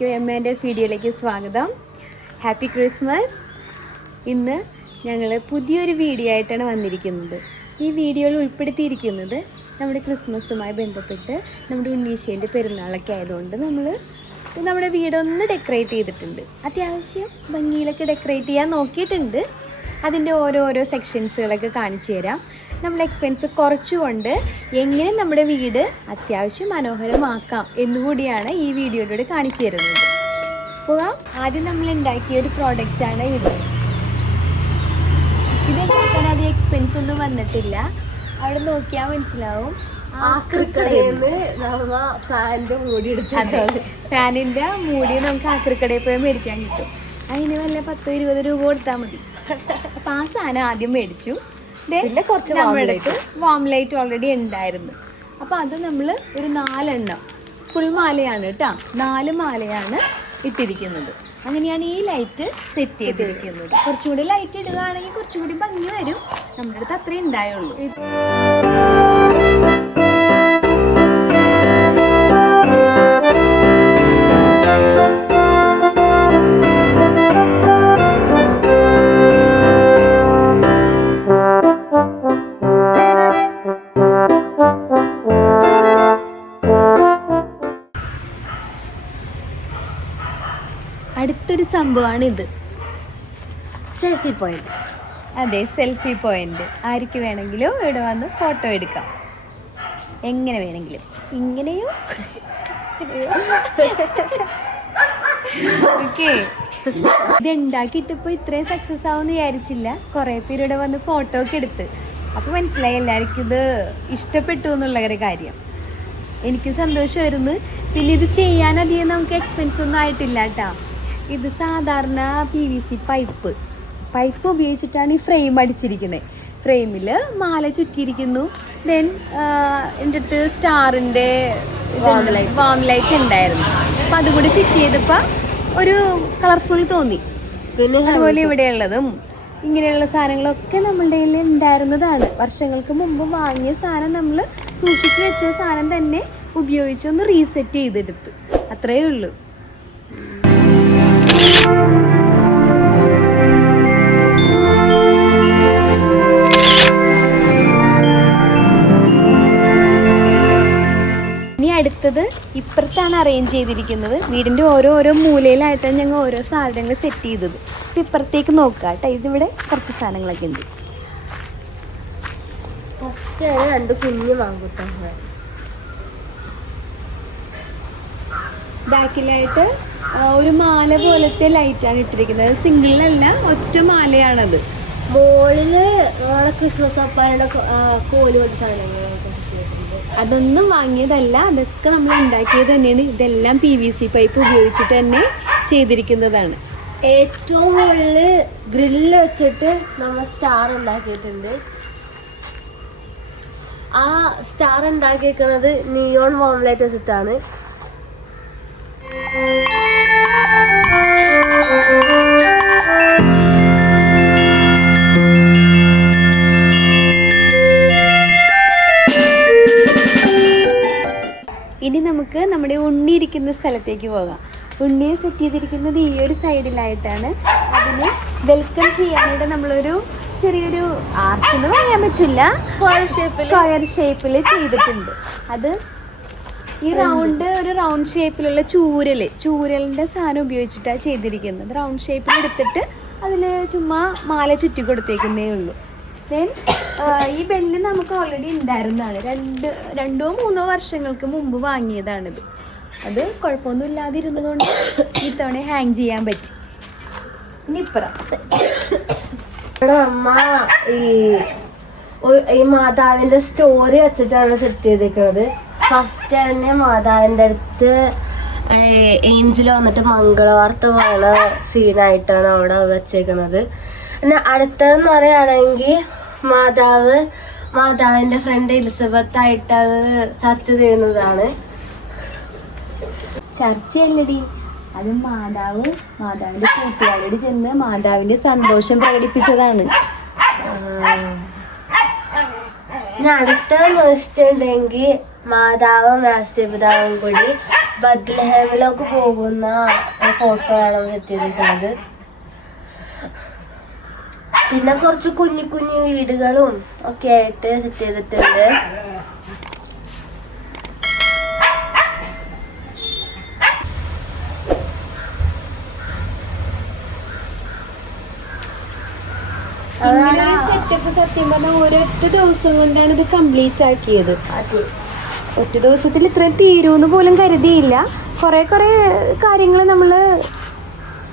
എല്ലാവർക്കും എൻ്റെ വീഡിയോയിലേക്ക് സ്വാഗതം. Happy Christmas. ഇന്ന് ഞങ്ങൾ പുതിയൊരു വീഡിയോ ആയിട്ടാണ് വന്നിരിക്കുന്നത്. ഈ വീഡിയോയിൽ ഉൾപ്പെടുത്തിയിരിക്കുന്നത് നമ്മുടെ ക്രിസ്മസുമായി ബന്ധപ്പെട്ട് നമ്മുടെ ഉണ്ണീശേൻ്റെ പെരുന്നാളൊക്കെ ആയതുകൊണ്ട് നമ്മൾ നമ്മുടെ വീടൊന്ന് ഡെക്കറേറ്റ് ചെയ്തിട്ടുണ്ട്. അത്യാവശ്യം ഭംഗിയിലൊക്കെ ഡെക്കറേറ്റ് ചെയ്യാൻ നോക്കിയിട്ടുണ്ട്. അതിൻ്റെ ഓരോരോ സെക്ഷൻസുകളൊക്കെ കാണിച്ചു തരാം. നമ്മൾ എക്സ്പെൻസ് കുറച്ചുകൊണ്ട് എങ്ങനെ നമ്മുടെ വീട് അത്യാവശ്യം മനോഹരമാക്കാം എന്നുകൂടിയാണ് ഈ വീഡിയോയിലൂടെ കാണിച്ചു തരുന്നത്. പോകാം. ആദ്യം നമ്മൾ ഉണ്ടാക്കിയ ഒരു പ്രോഡക്റ്റാണ് ഇത്. ഇതുണ്ടാക്കാൻ അത് എക്സ്പെൻസ് ഒന്നും വന്നിട്ടില്ല. അവിടെ നോക്കിയാൽ മനസ്സിലാവും. ഫാനിൻ്റെ മൂടി നമുക്ക് ആക്രിക്കടയിൽ പോയി മേടിക്കാൻ കിട്ടും. അതിന് വല്ല 10-20 രൂപ കൊടുത്താൽ മതി. അപ്പം ആ സാധനം ആദ്യം മേടിച്ചു. പിന്നെ കുറച്ച് നമ്മുടെ അടുത്ത് വാം ലൈറ്റ് ഓൾറെഡി ഉണ്ടായിരുന്നു. അപ്പോൾ അത് നമ്മൾ ഒരു 4 എണ്ണം ഫുൾ മാലയാണ് കേട്ടോ, 4 മാലയാണ് ഇട്ടിരിക്കുന്നത്. അങ്ങനെയാണ് ഈ ലൈറ്റ് സെറ്റ് ചെയ്തിരിക്കുന്നത്. കുറച്ചും കൂടി ലൈറ്റ് ഇടുകയാണെങ്കിൽ കുറച്ചും കൂടി ഭംഗി വരും. നമ്മുടെ അടുത്ത് അത്രയും ഉണ്ടായുള്ളൂ. അടുത്തൊരു സംഭവമാണ് ഇത്, സെൽഫി പോയിന്റ്. അതെ, സെൽഫി പോയിന്റ്. ആർക്ക് വേണമെങ്കിലും ഇവിടെ വന്ന് ഫോട്ടോ എടുക്കാം. എങ്ങനെ വേണമെങ്കിലും, ഇങ്ങനെയോ ഓക്കെ. ഇത് ഉണ്ടാക്കിയിട്ടിപ്പോൾ ഇത്രയും സക്സസ് ആവുമെന്ന് വിചാരിച്ചില്ല. കുറേ പേര് ഇവിടെ വന്ന് ഫോട്ടോ ഒക്കെ എടുത്ത്. അപ്പോൾ മനസ്സിലായി എല്ലാവർക്കും ഇത് ഇഷ്ടപ്പെട്ടു എന്നുള്ള കാര്യം. എനിക്ക് സന്തോഷമായിരുന്നു. പിന്നെ ഇത് ചെയ്യാൻ അധികം നമുക്ക് എക്സ്പെൻസ് ഒന്നും ആയിട്ടില്ല കേട്ടോ. ഇത് സാധാരണ PVC പൈപ്പ് ഉപയോഗിച്ചിട്ടാണ് ഈ ഫ്രെയിം അടിച്ചിരിക്കുന്നത്. ഫ്രെയിമിൽ മാല ചുറ്റിയിരിക്കുന്നു. ദെൻ എൻ്റെ അടുത്ത് സ്റ്റാറിൻ്റെ വാം ലൈറ്റ് ഉണ്ടായിരുന്നു. അപ്പം അതുകൂടി ഫിറ്റ് ചെയ്തപ്പോൾ ഒരു കളർഫുൾ തോന്നി. പിന്നെ അതുപോലെ ഇവിടെയുള്ളതും ഇങ്ങനെയുള്ള സാധനങ്ങളൊക്കെ നമ്മളുടെ കയ്യിൽ ഉണ്ടായിരുന്നതാണ്. വർഷങ്ങൾക്ക് മുമ്പ് വാങ്ങിയ സാധനം നമ്മൾ സൂക്ഷിച്ച് വെച്ച സാധനം തന്നെ ഉപയോഗിച്ച് ഒന്ന് റീസെറ്റ് ചെയ്തെടുത്ത്, അത്രയേ ഉള്ളൂ. ഇനി അടുത്തത് ഇപ്പുറത്താണ് അറേഞ്ച് ചെയ്തിരിക്കുന്നത്. വീടിൻ്റെ ഓരോ മൂലയിലായിട്ടാണ് ഞങ്ങൾ ഓരോ സാധനങ്ങൾ സെറ്റ് ചെയ്തത്. അപ്പം ഇപ്പുറത്തേക്ക് നോക്കുക കേട്ടോ. ഇതിവിടെ കുറച്ച് സാധനങ്ങളൊക്കെ ഉണ്ട്. ഫസ്റ്റ് 2 കുഞ്ഞ് മാങ്കുട്ടങ്ങൾ. ബാക്കിലായിട്ട് ഒരു മാല പോലത്തെ ലൈറ്റാണ് ഇട്ടിരിക്കുന്നത്. സിംഗിളല്ല, ഒറ്റ മാലയാണത്. മോളില് ക്രിസ്മസ് അപ്പാരുടെ കോല് പോലത്തെ സാധനങ്ങളൊക്കെ അതൊന്നും വാങ്ങിയതല്ല, അതൊക്കെ നമ്മൾ ഉണ്ടാക്കിയത് തന്നെയാണ്. ഇതെല്ലാം PVC പൈപ്പ് ഉപയോഗിച്ചിട്ട് തന്നെ ചെയ്തിരിക്കുന്നതാണ്. ഏറ്റവും മുകളിൽ ഗ്രില്ല് വെച്ചിട്ട് നമ്മൾ സ്റ്റാർ ഉണ്ടാക്കിയിട്ടുണ്ട്. ആ സ്റ്റാർ ഉണ്ടാക്കിയിരിക്കുന്നത് നിയോൺ വാം ലൈറ്റ് വെച്ചിട്ടാണ്. ഇനി നമുക്ക് നമ്മുടെ ഉണ്ണി ഇരിക്കുന്ന സ്ഥലത്തേക്ക് പോകാം. ഉണ്ണിയെ സെറ്റ് ചെയ്തിരിക്കുന്നത് ഈ ഒരു സൈഡിലായിട്ടാണ്. അതിന് വെൽക്കം ചെയ്യാനായിട്ട് നമ്മളൊരു ചെറിയൊരു ആർച്ച് എന്ന് പറയാൻ പറ്റില്ല, സ്ക്വയർ ഷേപ്പിൽ ചെയ്തിട്ടുണ്ട്. അത് ഈ ഒരു റൗണ്ട് ഷേപ്പിലുള്ള ചൂരലിൻ്റെ സാധനം ഉപയോഗിച്ചിട്ടാണ് ചെയ്തിരിക്കുന്നത്. റൗണ്ട് ഷേപ്പിൽ എടുത്തിട്ട് അതിൽ ചുമ്മാ മാല ചുറ്റി കൊടുത്തേക്കുന്നേ ഉള്ളൂ. ദെൻ ഈ ബെല്ല് നമുക്ക് ഓൾറെഡി ഉണ്ടായിരുന്നതാണ്. 2-3 വർഷങ്ങൾക്ക് മുമ്പ് വാങ്ങിയതാണിത്. അത് കുഴപ്പമൊന്നും ഇല്ലാതിരുന്നതുകൊണ്ട് ഇത്തവണ ഹാങ് ചെയ്യാൻ പറ്റി. ഇനി ഇപ്പുറം അമ്മ ഈ മാതാവിന്റെ സ്റ്റോറി വെച്ചിട്ടാണ് സെറ്റ് ചെയ്തിരിക്കുന്നത്. ഫസ്റ്റ് തന്നെ മാതാവിൻ്റെ അടുത്ത് ഏഞ്ചൽ വന്നിട്ട് മംഗളവാർത്ത പറയുന്ന സീനായിട്ടാണ് അവിടെ വെച്ചേക്കുന്നത്. പിന്നെ അടുത്തതെന്ന് പറയുകയാണെങ്കിൽ മാതാവിൻ്റെ ഫ്രണ്ട് എലിസബത്ത് ആയിട്ടാണ് ചർച്ച ചെയ്യുന്നതാണ്. ചർച്ചയല്ലടി, അത് മാതാവിൻ്റെ കൂട്ടുകാരോട് ചെന്ന് മാതാവിൻ്റെ സന്തോഷം പ്രകടിപ്പിച്ചതാണ്. അടുത്തതെന്ന് വെച്ചിട്ടുണ്ടെങ്കിൽ മാതാവും യേശുപിതാവും കൂടി ബത്ലഹേമിലേക്ക് പോകുന്ന ഫോട്ടോ ആണ് എത്തിയിരിക്കുന്നത്. പിന്നെ കുറച്ച് കുഞ്ഞു കുഞ്ഞു വീടുകളും ഒക്കെ ആയിട്ട് സെറ്റ് ചെയ്തിട്ടുണ്ട്. സെറ്റപ്പ് സത്യം പറഞ്ഞാൽ ഒരൊറ്റ ദിവസം കൊണ്ടാണ് ഇത് കംപ്ലീറ്റ് ആക്കിയത്. ഒറ്റ ദിവസത്തിൽ ഇത്രയും തീരുമെന്ന് പോലും കരുതിയില്ല. കുറേ കാര്യങ്ങൾ നമ്മൾ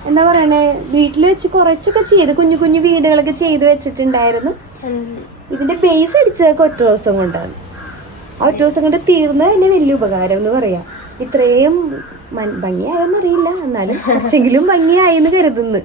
എന്താ പറയണേ വീട്ടിൽ വെച്ച് കുറച്ചൊക്കെ ചെയ്ത് കുഞ്ഞു കുഞ്ഞു വീടുകളൊക്കെ ചെയ്ത് വെച്ചിട്ടുണ്ടായിരുന്നു. ഇതിന്റെ ബേസ് അടിച്ചതൊക്കെ ഒറ്റ ദിവസം കൊണ്ടാണ്. ആ ഒറ്റ ദിവസം കൊണ്ട് തീർന്നത് തന്നെ വലിയ ഉപകാരം എന്ന് പറയാം. ഇത്രയും ഭംഗിയായെന്നറിയില്ല, എന്നാലും കുറച്ചെങ്കിലും ഭംഗിയായി എന്ന് കരുതുന്നു.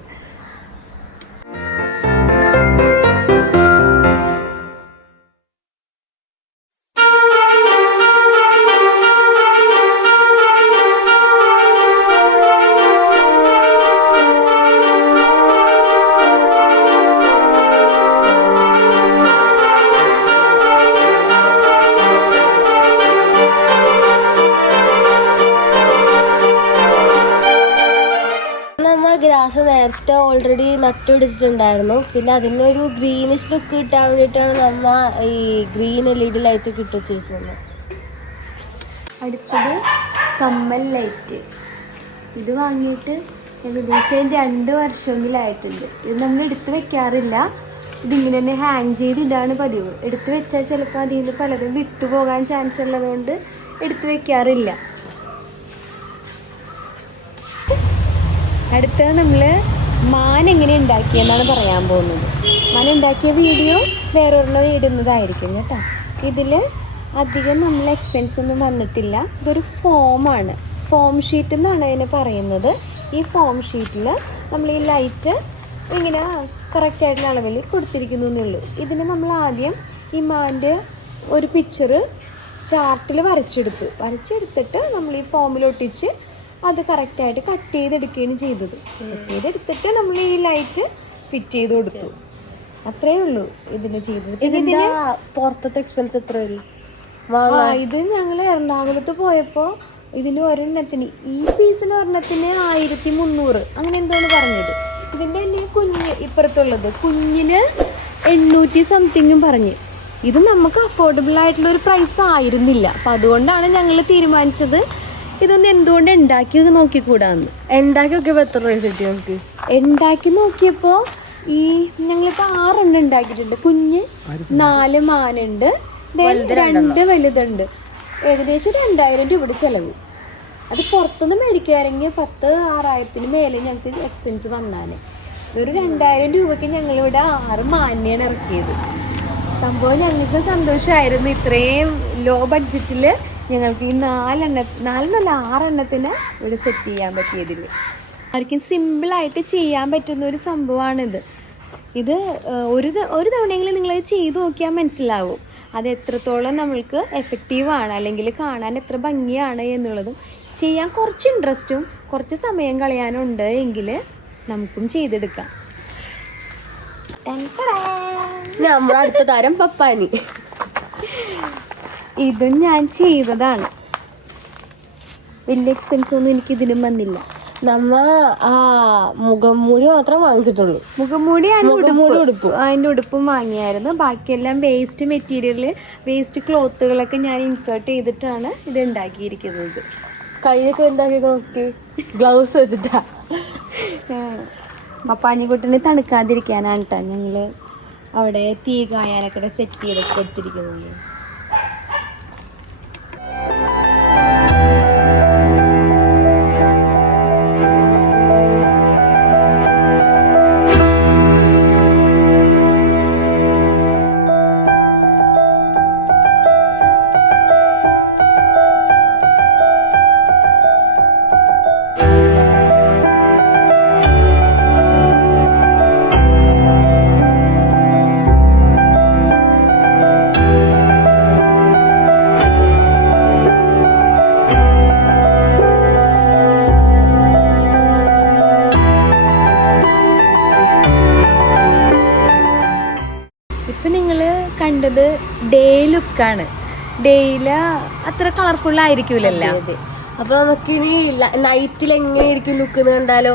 ഗ്രാസ് നേരത്തെ ഓൾറെഡി നട്ടുപിടിച്ചിട്ടുണ്ടായിരുന്നു. പിന്നെ അതിനൊരു ഗ്രീനിഷ് ലുക്ക് കിട്ടാൻ വേണ്ടിയിട്ടാണ് നമ്മൾ ഈ ഗ്രീൻ LED ലൈറ്റ് കിട്ടുക ചെയ്തത്. അടുത്തത് കമ്മൽ ലൈറ്റ്. ഇത് വാങ്ങിയിട്ട് ഏകദേശം 2 വർഷമെങ്കിലായിട്ടുണ്ട്. ഇത് നമ്മൾ എടുത്ത് വെക്കാറില്ല. ഇതിങ്ങനെ തന്നെ ഹാങ് ചെയ്തിടാണ് പതിവ്. എടുത്ത് വെച്ചാൽ ചിലപ്പോൾ അതിൽ നിന്ന് പലതും വിട്ടുപോകാൻ ചാൻസ് ഉള്ളതുകൊണ്ട് എടുത്ത് വെക്കാറില്ല. അടുത്തത് നമ്മൾ മാൻ എങ്ങനെ ഉണ്ടാക്കിയെന്നാണ് പറയാൻ പോകുന്നത്. മാൻ ഉണ്ടാക്കിയ വീഡിയോ വേറൊരെണ്ണം ഇടുന്നതായിരിക്കും കേട്ടോ. ഇതിൽ അധികം നമ്മൾ എക്സ്പെൻസ് ഒന്നും വന്നിട്ടില്ല. ഇതൊരു ഫോമാണ്, ഫോം ഷീറ്റ് എന്നാണ് അതിനെ പറയുന്നത്. ഈ ഫോം ഷീറ്റിൽ നമ്മൾ ഈ ലൈറ്റ് ഇങ്ങനെ കറക്റ്റായിട്ടുള്ള അളവിൽ കൊടുത്തിരിക്കുന്നു എന്നുള്ളൂ. ഇതിന് നമ്മൾ ആദ്യം ഈ മാൻ്റെ ഒരു പിക്ചർ ചാർട്ടിൽ വരച്ചെടുത്തിട്ട് നമ്മൾ ഈ ഫോമിലൊട്ടിച്ച് അത് കറക്റ്റായിട്ട് കട്ട് ചെയ്തെടുക്കുകയാണ് ചെയ്തത്. കട്ട് ചെയ്തെടുത്തിട്ട് നമ്മൾ ഈ ലൈറ്റ് ഫിറ്റ് ചെയ്ത് കൊടുത്തു. അത്രയേ ഉള്ളൂ ഇതിന് ചെയ്തത്. ഇതിന് പുറത്തത്തെ എക്സ്പെൻസ് എത്ര വരും? ഇത് ഞങ്ങൾ എറണാകുളത്ത് പോയപ്പോൾ ഇതിന് ഒരെണ്ണത്തിന് ഈ പീസിന് ഒരെണ്ണത്തിന് 1300 അങ്ങനെ എന്തോന്ന് പറഞ്ഞത്. ഇതിൻ്റെ തന്നെ ഇപ്പുറത്തുള്ളത് കുഞ്ഞിന് 800 സംതിങ്ങും പറഞ്ഞ്. ഇത് നമുക്ക് അഫോർഡബിൾ ആയിട്ടുള്ള ഒരു പ്രൈസ് ആയിരുന്നില്ല. അപ്പം അതുകൊണ്ടാണ് ഞങ്ങൾ തീരുമാനിച്ചത് ഇതൊന്ന് എന്തുകൊണ്ട് ഉണ്ടാക്കിയത് നോക്കിക്കൂടാന്ന്. ഉണ്ടാക്കി നോക്കിയപ്പോൾ എത്ര രൂപ കിട്ടി? നമുക്ക് ഉണ്ടാക്കി നോക്കിയപ്പോൾ ഈ ഞങ്ങളിപ്പോൾ 6 എണ്ണം ഉണ്ടാക്കിയിട്ടുണ്ട്. കുഞ്ഞ് 4 മാനുണ്ട്, 2 വലുതുണ്ട്. ഏകദേശം 2000 രൂപയുടെ ചിലവ്. അത് പുറത്തുനിന്ന് മേടിക്കുകയാണെങ്കിൽ 10,000-6,000 മേലെ ഞങ്ങൾക്ക് എക്സ്പെൻസ് വന്നാണ്. ഒരു 2000 രൂപയ്ക്ക് ഞങ്ങളിവിടെ 6 മാനിനെയാണ് ഇറക്കിയത്. സംഭവം ഞങ്ങൾക്ക് സന്തോഷമായിരുന്നു. ഇത്രയും ലോ ബഡ്ജറ്റിൽ ഞങ്ങൾക്ക് ഈ 6 എണ്ണത്തിന് ഇവിടെ സെറ്റ് ചെയ്യാൻ പറ്റിയതിൽ. ആർക്കും സിമ്പിളായിട്ട് ചെയ്യാൻ പറ്റുന്ന ഒരു സംഭവമാണിത്. ഇത് ഒരു തവണയെങ്കിലും നിങ്ങളത് ചെയ്ത് നോക്കിയാൽ മനസ്സിലാവും അത് എത്രത്തോളം നമ്മൾക്ക് എഫക്റ്റീവാണ്, അല്ലെങ്കിൽ കാണാൻ എത്ര ഭംഗിയാണ് എന്നുള്ളതും. ചെയ്യാൻ കുറച്ച് ഇൻട്രസ്റ്റും കുറച്ച് സമയം കളയാനുണ്ട് എങ്കിൽ നമുക്കും ചെയ്തെടുക്കാം. നമ്മുടെ അടുത്ത താരം പപ്പാനി. ഇതും ഞാൻ ചെയ്തതാണ്. വലിയ എക്സ്പെൻസ് ഒന്നും എനിക്ക് ഇതിനും വന്നില്ല. നമ്മൾ മുഖംമൂടി മാത്രം വാങ്ങിച്ചിട്ടുള്ളൂ. മുഖംമൂടി അതിൻ്റെ ഉടുപ്പും വാങ്ങിയായിരുന്നു. ബാക്കിയെല്ലാം വേസ്റ്റ് മെറ്റീരിയൽ, വേസ്റ്റ് ക്ലോത്തുകളൊക്കെ ഞാൻ ഇൻസേർട്ട് ചെയ്തിട്ടാണ് ഇത് ഉണ്ടാക്കിയിരിക്കുന്നത്. കൈയൊക്കെ ഉണ്ടാക്കി നോക്കി, ഗ്ലൗസ് വെച്ചിട്ടാ. പപ്പാനിക്കുട്ടിന് തണുക്കാതിരിക്കാനാണ് കേട്ടോ ഞങ്ങൾ അവിടെ തീ കായാനൊക്കെ സെറ്റ് ചെയ്തൊക്കെ കൊടുത്തിരിക്കുന്നത്. കണ്ടത് ഡേ ലുക്കാണ്. ഡേയില് അത്ര കളർഫുൾ ആയിരിക്കൂലല്ലോ. അപ്പൊ നമുക്കിനി നൈറ്റിൽ എങ്ങനെയായിരിക്കും ലുക്ക് കണ്ടാലോ.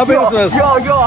Happy Christmas. Yo, yo.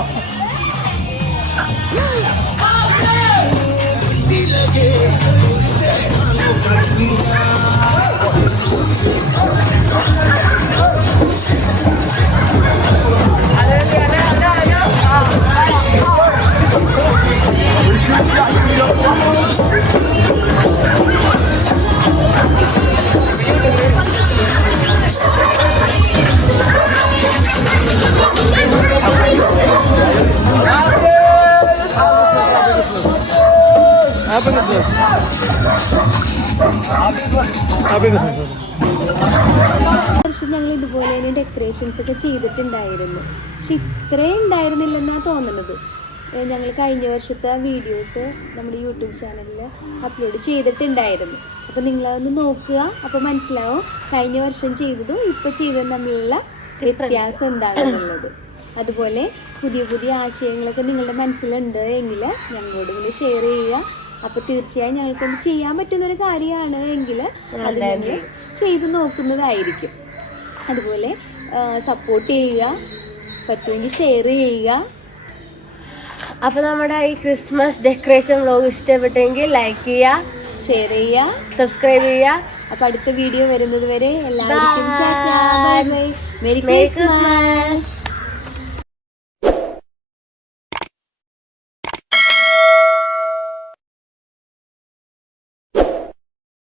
വർഷം ഞങ്ങൾ ഇതുപോലെ തന്നെ ഡെക്കറേഷൻസ് ഒക്കെ ചെയ്തിട്ടുണ്ടായിരുന്നു, പക്ഷെ ഇത്രയും ഉണ്ടായിരുന്നില്ലെന്നാണ് തോന്നുന്നത്. ഞങ്ങൾ കഴിഞ്ഞ വർഷത്തെ വീഡിയോസ് നമ്മുടെ യൂട്യൂബ് ചാനലിൽ അപ്ലോഡ് ചെയ്തിട്ടുണ്ടായിരുന്നു. അപ്പോൾ നിങ്ങളതൊന്ന് നോക്കുക, അപ്പോൾ മനസ്സിലാവും കഴിഞ്ഞ വർഷം ചെയ്തതും ഇപ്പോൾ ചെയ്തതും തമ്മിലുള്ള വ്യത്യാസം എന്താണെന്നുള്ളത്. അതുപോലെ പുതിയ പുതിയ ആശയങ്ങളൊക്കെ നിങ്ങളുടെ മനസ്സിലുണ്ട് എങ്കിൽ ഞങ്ങളോട് ഇങ്ങനെ ഷെയർ ചെയ്യുക. അപ്പോൾ തീർച്ചയായും ഞങ്ങൾക്കൊണ്ട് ചെയ്യാൻ പറ്റുന്നൊരു കാര്യമാണ് എങ്കിൽ അത് ഞങ്ങൾ ചെയ്ത് നോക്കുന്നതായിരിക്കും. അതുപോലെ സപ്പോർട്ട് ചെയ്യുക, പറ്റുമെങ്കിൽ ഷെയർ ചെയ്യുക. അപ്പോൾ നമ്മുടെ ഈ ക്രിസ്മസ് ഡെക്കറേഷൻ വ്ലോഗ് ഇഷ്ടപ്പെട്ടെങ്കിൽ ലൈക്ക് ചെയ്യുക, ഷെയർ ചെയ്യുക, സബ്സ്ക്രൈബ് ചെയ്യുക. അപ്പൊ അടുത്ത വീഡിയോ വരുന്നത് വരെ എല്ലാവർക്കും Bye. Tata, bye bye, merry Merry Christmas.